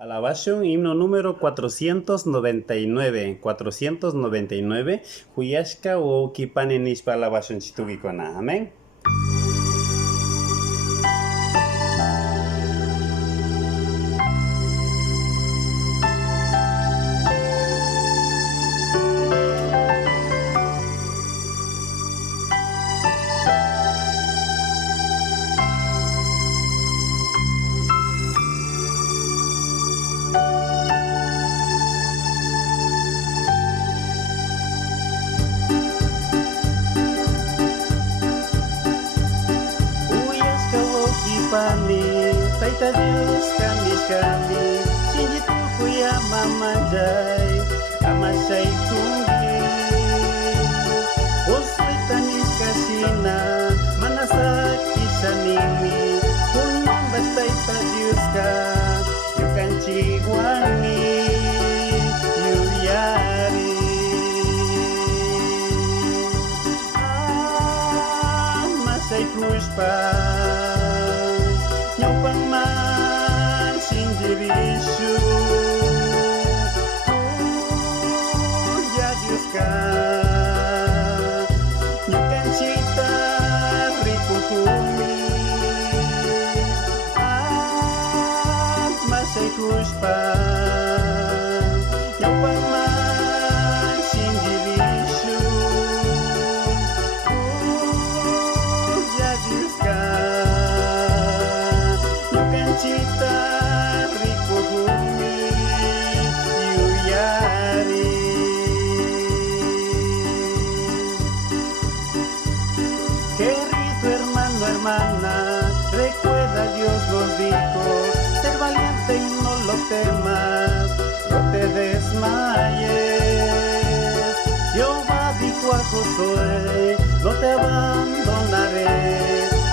Alabación, himno número 499. 499. Huyashka o kipane nishpa alabación chitugikona. Amén. Kipani, Taita Dios kami, Shinji tukuya mamanjay, Amasay kungi, Osway tanis kasina, Manasaki sanimi, Kunmang basta'y Taita Dios ka, Yukan chihuani, Yuyari. Amasay pushpa, Nyopang man sindirisyo, Kuya Diyos ka, Nyukan sita ripukumi, At masay kuspa, Nyopang man sindirisyo, Kuya Diyos ka, Cita rico bumi yuyari. Querido hermano, hermana, recuerda Dios nos dijo, ser valiente y no lo temas, no te desmayes. Jehová dijo a Josué, no te abandonaré,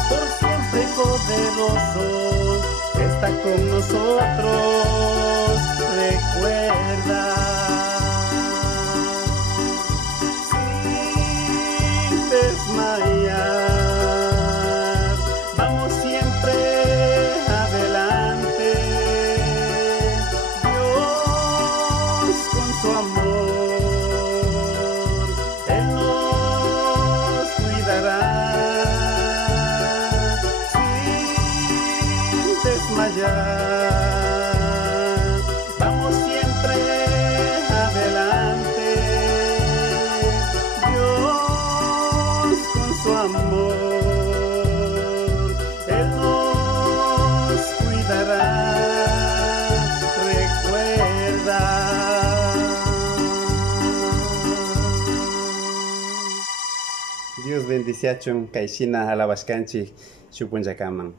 por siempre poderoso está con nosotros, recuerda. Sin desmayar, vamos siempre adelante. Dios con su amor, Él nos cuidará. Desmayar, vamos siempre adelante. Dios con su amor, Él nos cuidará. Recuerda. Dios bendice a Kaishina Alabaskanchi Chupunjakaman.